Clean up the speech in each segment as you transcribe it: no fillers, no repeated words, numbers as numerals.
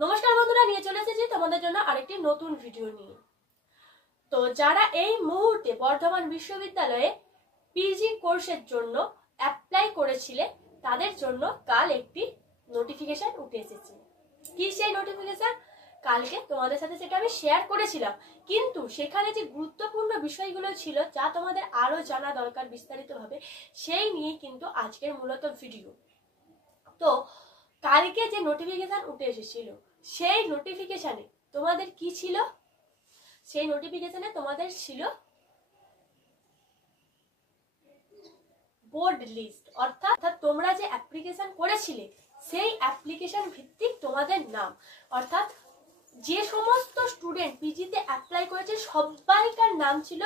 নমস্কার বন্ধুরা, নিয়ে চলে এসেছি তোমাদের জন্য আরেকটি নতুন ভিডিও নিয়ে। তো যারা এই মুহূর্তে বর্ধমান বিশ্ববিদ্যালয়ে পিজি কোর্সের জন্য অ্যাপ্লাই করেছিলে তাদের জন্য কাল একটি নোটিফিকেশন উঠে এসেছে। কি সেই নোটিফিকেশন? কালকে তোমাদের সাথে সেটা আমি শেয়ার করেছিলাম, কিন্তু সেখানে যে গুরুত্বপূর্ণ বিষয়গুলো ছিল যা তোমাদের আরো জানা দরকার বিস্তারিতভাবে, সেই নিয়ে কিন্তু আজকের মূলত ভিডিও। তো কালকে যে নোটিফিকেশন উঠে এসেছিল সেই নোটিফিকেশনে তোমাদের কি ছিল? সেই নোটিফিকেশনে তোমাদের ছিল বোর্ড লিস্ট, অর্থাৎ তোমরা যে অ্যাপ্লিকেশন করেছিলে সেই অ্যাপ্লিকেশন ভিত্তিক তোমাদের নাম, অর্থাৎ যে সমস্ত স্টুডেন্ট পিজিতে অ্যাপ্লাই করেছে সবাইকার নাম ছিল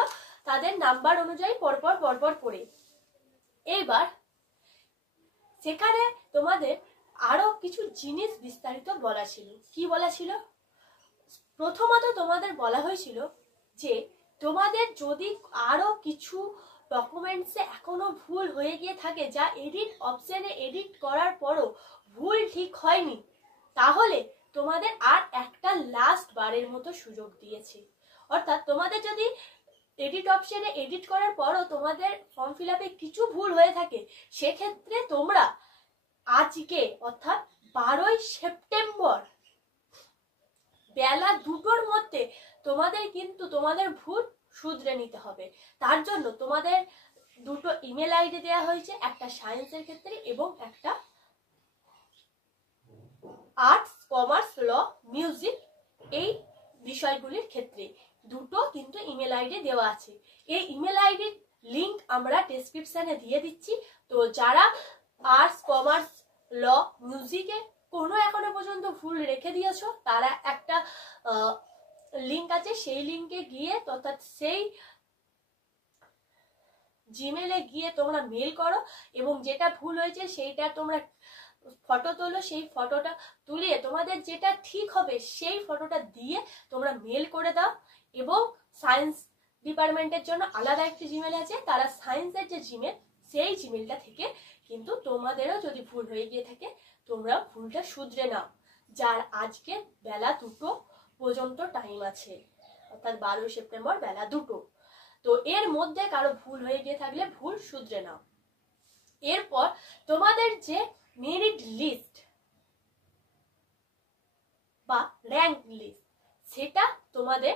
তাদের নাম্বার অনুযায়ী পরপর করে। এইবার সেখানে তোমাদের আরো কিছু জিনিস বিস্তারিত বলা ছিল। কি বলা ছিল? প্রথমত তোমাদের বলা হয়েছিল যে তোমাদের যদি আরো কিছু ডকুমেন্টসে এখনো ভুল হয়ে গিয়ে থাকে, যা এডিট অপশনে এডিট করার পরও ভুল ঠিক হয়নি, তাহলে তোমাদের আর একটা লাস্ট বারের মতো সুযোগ দিয়েছে। অর্থাৎ তোমাদের যদি এডিট অপশনে এডিট করার পরও তোমাদের ফর্ম ফিল আপে কিছু ভুল হয়ে থাকে, সেক্ষেত্রে তোমরা আজকে অর্থাৎ 12ই সেপ্টেম্বর বেলা 2টোর মধ্যে তোমাদের কিন্তু তোমাদের ভুল শুধরে নিতে হবে। তার জন্য তোমাদের দুটো ইমেল আইডি দেওয়া হয়েছে, একটা সায়েন্সের ক্ষেত্রে এবং একটা আর্টস, কমার্স, ল, মিউজিক এই বিষয়গুলির ক্ষেত্রে দুটো কিন্তু ইমেল আইডি দেওয়া আছে। এই ইমেল আইডির লিংক আমরা ডেসক্রিপশনে দিয়ে দিচ্ছি। তো যারা আর্টস, কমার্স, ল, মিউজিকে কোনো এখনো পর্যন্ত ভুল রেখে দিয়েছো, তারা একটা লিংক আছে, সেই লিংকে গিয়ে অর্থাৎ সেই জিমেলে গিয়ে তোমরা মেল করো এবং যেটা ভুল হয়েছে সেইটা তোমরা ফটো তোলো। সেই ফটোটা তুলিয়ে তোমাদের যেটা ঠিক হবে সেই ফটোটা দিয়ে তোমরা মেল করে দাও। এবং সায়েন্স ডিপার্টমেন্টের জন্য আলাদা একটি জিমেল আছে, তারা সায়েন্সের যে জিমেল সেই জিমেলটা থেকে কিন্তু তোমাদেরও যদি ভুল হয়ে গিয়ে থাকে তোমরা ভুলটা শুধরে নাও। যার আজকে বেলা 2টো পর্যন্ত টাইম আছে, অর্থাৎ 12ই সেপ্টেম্বর বেলা 2টো। তো এর মধ্যে কারো ভুল হয়ে গিয়ে থাকলে ভুল শুধরে নাও। এরপর তোমাদের যে মেরিট লিস্ট বা র্যাঙ্ক লিস্ট, সেটা তোমাদের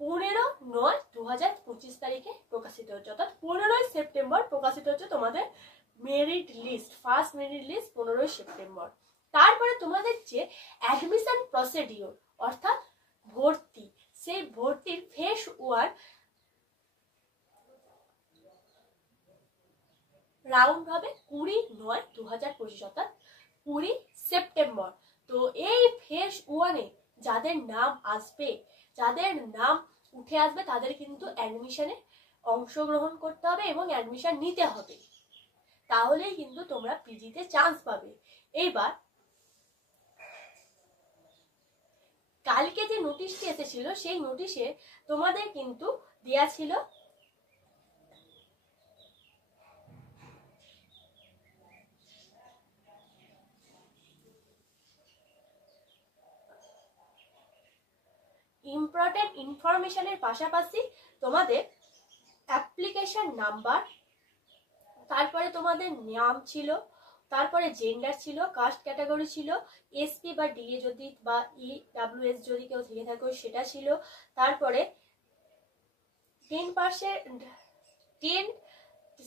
15/9/2025 তারিখে প্রকাশিত হচ্ছে, অর্থাৎ 15ই সেপ্টেম্বর প্রকাশিত হচ্ছে তোমাদের merit list. First merit list 15ই সেপ্টেম্বর। তারপরে তোমাদের যে অ্যাডমিশন প্রসিডিওর অর্থাৎ ভর্তি, সেই ভর্তির ফেজ 1 রাউন্ড হবে 20/9/2025, অর্থাৎ 20 সেপ্টেম্বর। তো এই ফেজ 1-এ যাদের নাম আসবে, যাদের নাম উঠে আসবে, তাদের কিন্তু অ্যাডমিশনে অংশগ্রহণ করতে হবে এবং অ্যাডমিশন নিতে হবে, তাহলেই কিন্তু তোমরা পিজিতে চান্স পাবে। এইবার কালকে যে নোটিশটি এসেছিল সেই নোটিশে তোমাদের কিন্তু দেয়া ছিল ইম্পর্টেন্ট ইনফরমেশনের পাশাপাশি তোমাদের অ্যাপ্লিকেশন নাম্বার, তারপরে তোমাদের নাম ছিল, তারপরে জেন্ডার ছিল, কাস্ট ক্যাটাগরি ছিল, এসপি বা ডিএ যদি বা ইডব্লিউএস যদি কেউ থেকে থাকো সেটা ছিল, তারপরে 10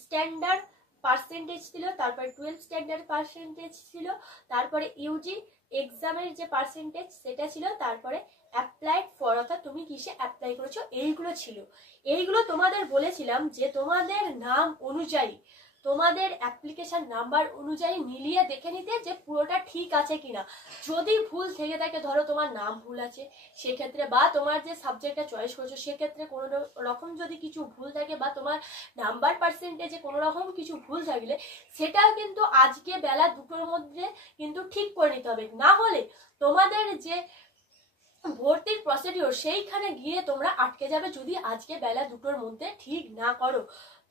স্ট্যান্ডার্ড পার্সেন্টেজ ছিল, তারপরে 12 স্ট্যান্ডার্ড পার্সেন্টেজ ছিল, তারপরে ইউজি এক্সামের যে পার্সেন্টেজ সেটা ছিল, তারপরে অ্যাপ্লাইড ফর অর্থাৎ তুমি কিসে অ্যাপ্লাই করেছো এইগুলো ছিল। এইগুলো তোমাদের বলেছিলাম যে তোমাদের নাম অনুযায়ী, তোমাদের অ্যাপ্লিকেশন নাম্বার অনুযায়ী মিলিয়ে দেখে নিতে যে পুরোটা ঠিক আছে কিনা। যদি ভুল থেকে থাকে, ধরো তোমার নাম ভুল আছে সেক্ষেত্রে, বা তোমার যে সাবজেক্টটা চয়েস করেছো সেক্ষেত্রে কোনো রকম যদি কিছু ভুল থাকে, বা তোমার নাম্বার পার্সেন্টেজে কোনো রকম কিছু ভুল থাকলে সেটাও কিন্তু আজকে বেলা 2টোর মধ্যে কিন্তু ঠিক করে নিতে হবে। না হলে তোমাদের যে ভর্তির প্রসিডিওর সেইখানে গিয়ে তোমরা আটকে যাবে যদি আজকে বেলা 2টোর মধ্যে ঠিক না করো।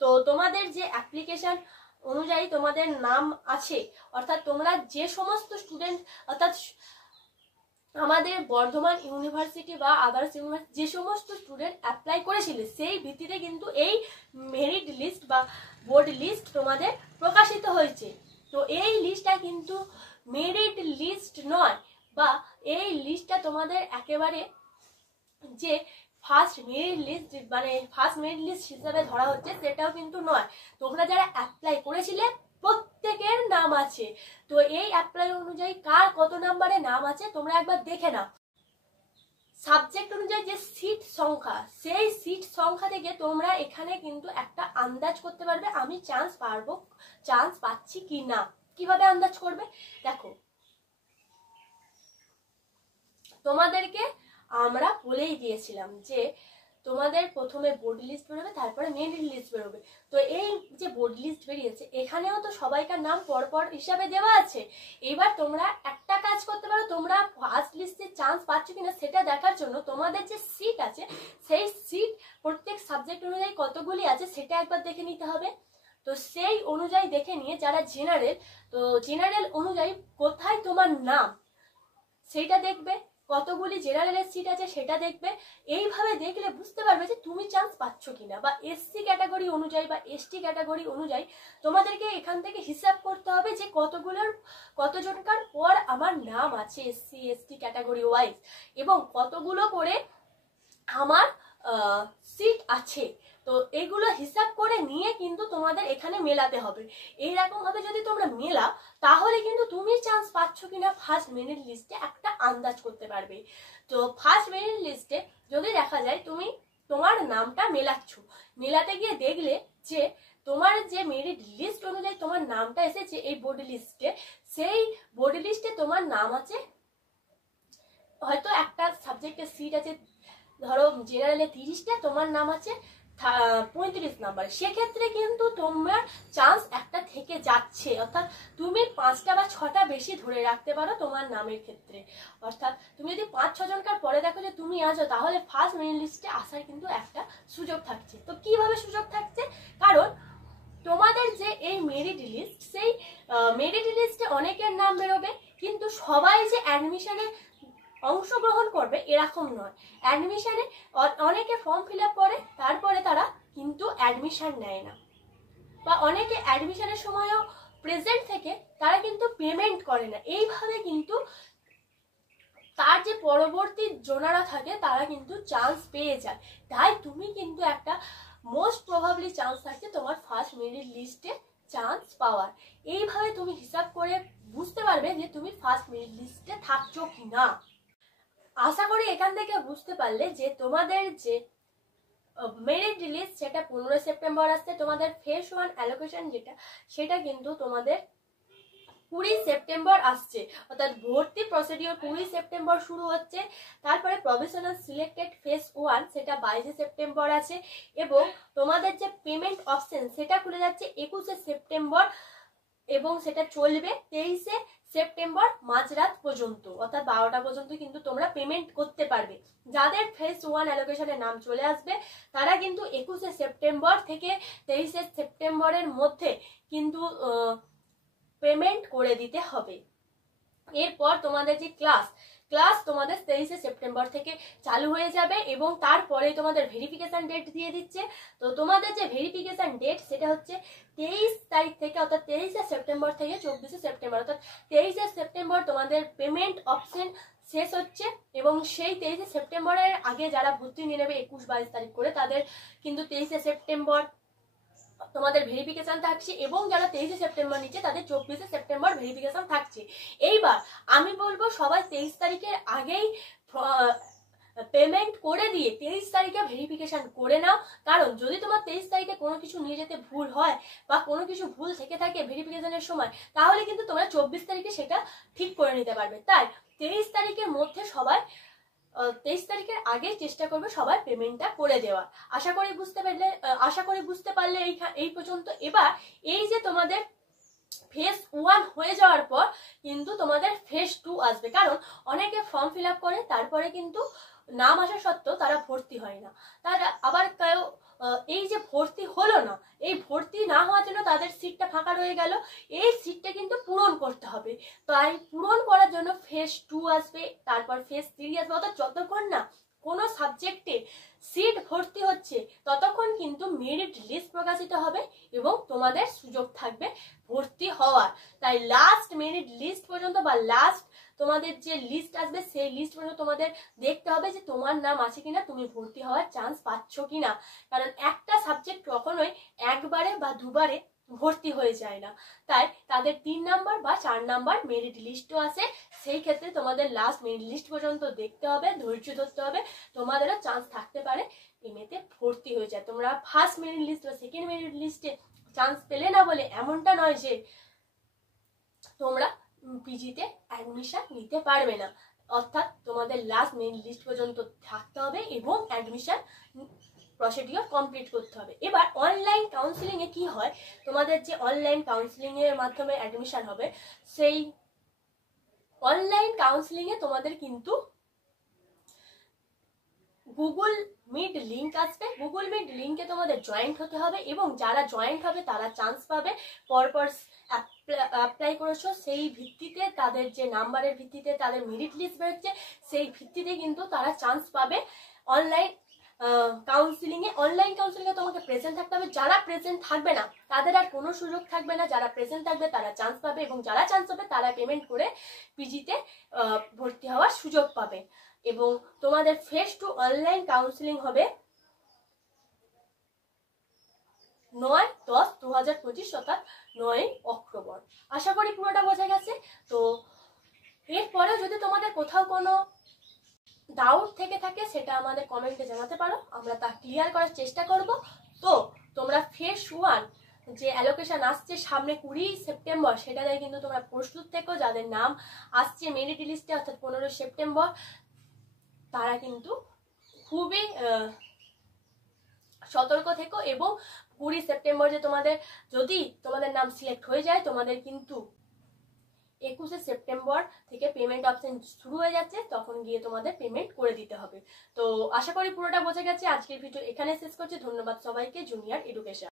তো তোমাদের যে অ্যাপ্লিকেশন অনুযায়ী তোমাদের নাম আছে, অর্থাৎ তোমরা যে সমস্ত স্টুডেন্ট অর্থাৎ আমাদের বর্ধমান ইউনিভার্সিটি বা আদার্স ইউনিভার্সিটি যে সমস্ত স্টুডেন্ট অ্যাপ্লাই করেছিল সেই ভিত্তিতে কিন্তু এই মেরিট লিস্ট বা বোর্ড লিস্ট তোমাদের প্রকাশিত হয়েছে। তো এই লিস্টটা কিন্তু মেরিট লিস্ট নয়, বা এই লিস্টটা তোমাদের একেবারে যে ফার্স্ট মেরিট লিস্ট মানে ফার্স্ট মেরিট লিস্ট হিসাবে ধরা হচ্ছে সেটাও কিন্তু নয়। তোমরা যারা অ্যাপ্লাই করেছিলে প্রত্যেকের নাম আছে। তো এই অ্যাপ্লাই অনুযায়ী কার কত নাম্বারে নাম আছে তোমরা একবার দেখে নাও। সাবজেক্ট অনুযায়ী যে সিট সংখ্যা, সেই সিট সংখ্যা থেকে তোমরা এখানে কিন্তু একটা আন্দাজ করতে পারবে আমি চান্স পাচ্ছি কি না। কিভাবে আন্দাজ করবে? দেখো, তোমাদেরকে আমরা বলেই দিয়েছিলাম যে তোমাদের প্রথমে বোর্ড লিস্ট বেরোবে, তারপরে মেরিট লিস্ট বেরোবে। তো এই যে বোর্ড লিস্ট বেরিয়েছে এখানেও তো সবাইকার নাম পরপর হিসাবে দেওয়া আছে। এবার তোমরা একটা কাজ করতে পারো, তোমরা ফার্স্ট লিস্টে চান্স পাচ্ছ কিনা সেটা দেখার জন্য তোমাদের যে সিট আছে সেই সিট প্রত্যেক সাবজেক্ট অনুযায়ী কতগুলি আছে সেটা একবার দেখে নিতে হবে। তো সেই অনুযায়ী দেখে নিয়ে যারা জেনারেল, তো জেনারেল অনুযায়ী কোথায় তোমার নাম সেইটা দেখবে, কতগুলি জেনারেলের সিট আছে সেটা দেখবে। এইভাবে দেখলে বুঝতে পারবে যে তুমি চান্স পাচ্ছ কিনা। বা এসসি ক্যাটাগরি অনুযায়ী বা এসটি ক্যাটাগরি অনুযায়ী তোমাদেরকে এখান থেকে হিসাব করতে হবে যে কতজনকার পর আমার নাম আছে এসসি এসটি ক্যাটাগরি ওয়াইজ, এবং কতগুলো করে আমার সিট আছে। তো এগুলো হিসাব করে নিয়ে কিন্তু তোমাদের এখানে মেলাতে হবে। এইরকম ভাবে যদি তোমরা মেলাও তাহলে কিন্তু তুমি চান্স পাচ্ছ কিনা ফার্স্ট মেরিট লিস্টে একটা আন্দাজ করতে পারবে। তো ফার্স্ট মেরিট লিস্টে যদি দেখা যায় তুমি তোমার নামটা মেলাচ্ছ, মেলাতে গিয়ে দেখলে যে তোমার যে মেরিট লিস্ট অনুযায়ী তোমার নামটা এসেছে এই বোর্ড লিস্টে, সেই বোর্ড লিস্টে তোমার নাম আছে হয়তো একটা সাবজেক্টের সিট আছে ধরো জেনারেলে 30টা, তোমার নাম আছে 35 নাম্বার, সেক্ষেত্রে কিন্তু তোমার চান্স একটা থেকে যাচ্ছে। অর্থাৎ তুমি 5টা বা 6টা বেশি ধরে রাখতে পারো তোমার নামের ক্ষেত্রে। অর্থাৎ তুমি যদি 5-6 জনকার পরে দেখো যে তুমি আছো, তাহলে ফার্স্ট মেরিট লিস্টে আসার কিন্তু একটা সুযোগ থাকছে। তো কিভাবে সুযোগ থাকছে? কারণ তোমাদের যে এই মেরিট লিস্ট, সেই মেরিট লিস্টে অনেকের নাম বেরোবে, কিন্তু সবাই যে অ্যাডমিশনে অংশগ্রহণ করবে এরকম নয়। অ্যাডমিশনে অনেকে ফর্ম ফিল আপ করে, তারপরে তারা কিন্তু অ্যাডমিশন নেয় না, বা অনেকে অ্যাডমিশনের সময়ও প্রেজেন্ট থেকে তারা কিন্তু পেমেন্ট করে না। এইভাবে কিন্তু তার যে পরবর্তী জনারা থাকে তারা কিন্তু চান্স পেয়ে যায়। তাই তুমি কিন্তু একটা মোস্ট প্রবাবলি চান্স থাকছে তোমার ফার্স্ট মেরিট লিস্টে চান্স পাওয়ার। এইভাবে তুমি হিসাব করে বুঝতে পারবে যে তুমি ফার্স্ট মেরিট লিস্টে থাকছো কিনা। আশা করি এখান থেকে বুঝতে পারলে যে তোমাদের যে মেরিট লিস্ট সেটা 15 সেপ্টেম্বর আসছে, তোমাদের ফেজ 1 অ্যালোকেশন যেটা সেটা কিন্তু তোমাদের 20 সেপ্টেম্বর আসছে। অর্থাৎ ভর্তি প্রসিডিওর 20 সেপ্টেম্বর শুরু হচ্ছে। তারপরে প্রভিশনাল সিলেক্টেড ফেজ 1 সেটা 22 সেপ্টেম্বর আছে, এবং তোমাদের যে পেমেন্ট অপশন সেটা খুলে যাচ্ছে 21 সেপ্টেম্বর, এবং সেটা চলবে 23 সেপ্টেম্বর মাঝরাত পর্যন্ত, অর্থাৎ 12টা পর্যন্ত কিন্তু তোমরা পেমেন্ট করতে পারবে। যাদের ফেজ 1 অ্যালোকেশনে নাম চলে আসবে তারা কিন্তু 21 সেপ্টেম্বর থেকে 23 সেপ্টেম্বরের মধ্যে কিন্তু পেমেন্ট করে দিতে হবে। এরপর তোমাদের যে ক্লাস তোমাদের 23 সেপ্টেম্বর থেকে চালু হয়ে যাবে, এবং তারপরে তোমাদের ভেরিফিকেশন ডেট দিয়ে দিচ্ছে। তো তোমাদের যে ভেরিফিকেশন ডেট সেটা হচ্ছে 23 তারিখ থেকে, অর্থাৎ 23 সেপ্টেম্বর থেকে 24 সেপ্টেম্বর, অর্থাৎ 23 সেপ্টেম্বর তোমাদের পেমেন্ট অপশন শেষ হচ্ছে। এবং সেই 23 সেপ্টেম্বরের আগে যারা ভর্তি নিয়ে নেবে 21-22 তারিখ করে, তাদের কিন্তু 23 সেপ্টেম্বর তোমাদের ভেরিফিকেশন থাকছে, এবং যারা 23 সেপ্টেম্বর নিচ্ছে তাদের 24 সেপ্টেম্বর ভেরিফিকেশন থাকছে। এইবার আমি বলবো সবাই 23 তারিখের আগেই পেমেন্ট করে দিয়ে 23 তারিখে ভেরিফিকেশন করে নাও। কারণ যদি তোমার 23 তারিখে কোনো কিছু নিয়ে যেতে ভুল হয় বা কোনো কিছু ভুল থেকে থাকে ভেরিফিকেশনের সময়, তাহলে কিন্তু তোমরা 24 তারিখে সেটা ঠিক করে নিতে পারবে। তাই 23 তারিখের মধ্যে সবাই 23 তারিখের আগে চেষ্টা করবে সবাই পেমেন্টটা করে দেওয়া। আশা করি বুঝতে পারলে এই পর্যন্ত। এবার এই যে তোমাদের ফেজ 1 হয়ে যাওয়ার পর কিন্তু তোমাদের ফেজ 2 আসবে। কারণ অনেকে ফর্ম ফিল আপ করে তারপরে কিন্তু নাম আসা সত্ত্বেও তারা ভর্তি হয় না। তারা আবার কেউ এই যে ভর্তি হলো না, এই ভর্তি না হওয়ার জন্য তাদের সিটটা ফাঁকা রয়ে গেল, এই সিটটা কিন্তু পূরণ করতে হবে। তাই পূরণ করার জন্য ফেজ 2 আসবে, তারপর ফেজ 3 আসবে। অর্থাৎ যতক্ষণ না কোনো সাবজেক্টে সিট ভর্তি হচ্ছে ততক্ষণ কিন্তু মেরিট লিস্ট প্রকাশিত হবে এবং তোমাদের সুযোগ থাকবে ভর্তি হওয়ার। তাই লাস্ট মেরিট লিস্ট পর্যন্ত বা লাস্ট তোমাদের যে লিস্ট আসবে সেই লিস্ট পর্যন্ত তোমাদের দেখতে হবে যে তোমার নাম আছে কিনা, তুমি ভর্তি হওয়ার চান্স পাচ্ছ কিনা। কারণ একটা সাবজেক্ট কখনোই একবারে বা দুবারে ভর্তি হয়ে যায় না। তাই তাদের 3 নাম্বার বা 4 নাম্বার মেরিট লিস্টও আসে। সেই ক্ষেত্রে তোমাদের লাস্ট মেরিট লিস্ট পর্যন্ত দেখতে হবে, ধৈর্য ধরতে হবে। তোমাদেরও চান্স থাকতে পারে এমএতে ভর্তি হয়ে যায়। তোমরা ফার্স্ট মেরিট লিস্ট বা সেকেন্ড মেরিট লিস্টে চান্স পেলে না বলে এমনটা নয় যে তোমরা পিজিতে অ্যাডমিশন নিতে পারবে না। অর্থাৎ তোমাদের লাস্ট মেরিট লিস্ট পর্যন্ত থাকতে হবে এবং অ্যাডমিশন প্রসিডিওর কমপ্লিট করতে হবে। এবার অনলাইন কাউন্সিলিং এ কি হয়, তোমাদের যে অনলাইন কাউন্সিলিং এর মাধ্যমে অ্যাডমিশন হবে, সেই অনলাইন কাউন্সিলিং এ তোমাদের কিন্তু গুগল মিট লিংক আসবে। গুগল মিট লিংকে তোমাদের জয়েন্ট হতে হবে এবং যারা জয়েন্ট হবে তারা চান্স পাবে। পরপর অ্যাপ্লাই করেছো সেই ভিত্তিতে তাদের যে নাম্বারের ভিত্তিতে তাদের মেরিট লিস্ট বেরোচ্ছে, সেই ভিত্তিতে কিন্তু তারা চান্স পাবে অনলাইন কাউন্সিলিং এ। অনলাইন কাউন্সিলিং এ তোমাকে প্রেজেন্ট থাকতে হবে। যারা প্রেজেন্ট থাকবে না তাদের আর কোনো সুযোগ থাকবে না, যারা প্রেজেন্ট থাকবে তারা চান্স পাবে এবং যারা চান্স পাবে তারা পেমেন্ট করে পিজিতে ভর্তি হওয়ার সুযোগ পাবে। এবং তোমাদের ফেজ 2 অনলাইন কাউন্সিলিং হবে 9-10-2025 অর্থাৎ 9 অক্টোবর। আশা করি পুরোটা বোঝা গেছে। তো এরপরে যদি তোমাদের কোথাও কোনো ডাউট থেকে থাকে সেটা আমাদের কমেন্টে জানাতে পারো, আমরা তা ক্লিয়ার করার চেষ্টা করব। তো তোমরা ফেজ 1 যে অ্যালোকেশন আসছে সামনে 20 সেপ্টেম্বর, সেটাতে কিন্তু তোমরা প্রস্তুত থেকো। যাদের নাম আসছে মেরিট লিস্টে অর্থাৎ 15 সেপ্টেম্বর, তারা কিন্তু খুবই সতর্ক থেকো। এবং 20 সেপ্টেম্বর যে তোমাদের যদি তোমাদের নাম সিলেক্ট হয়ে যায়, তোমাদের কিন্তু 21 সেপ্টেম্বর থেকে পেমেন্ট অপশন শুরু হয়ে যাচ্ছে, তখন গিয়ে তোমাদের পেমেন্ট করে দিতে হবে। তো আশা করি পুরোটা বোঝা গেছে। আজকের ভিডিও এখানে শেষ করছি। ধন্যবাদ সবাইকে। Junior education.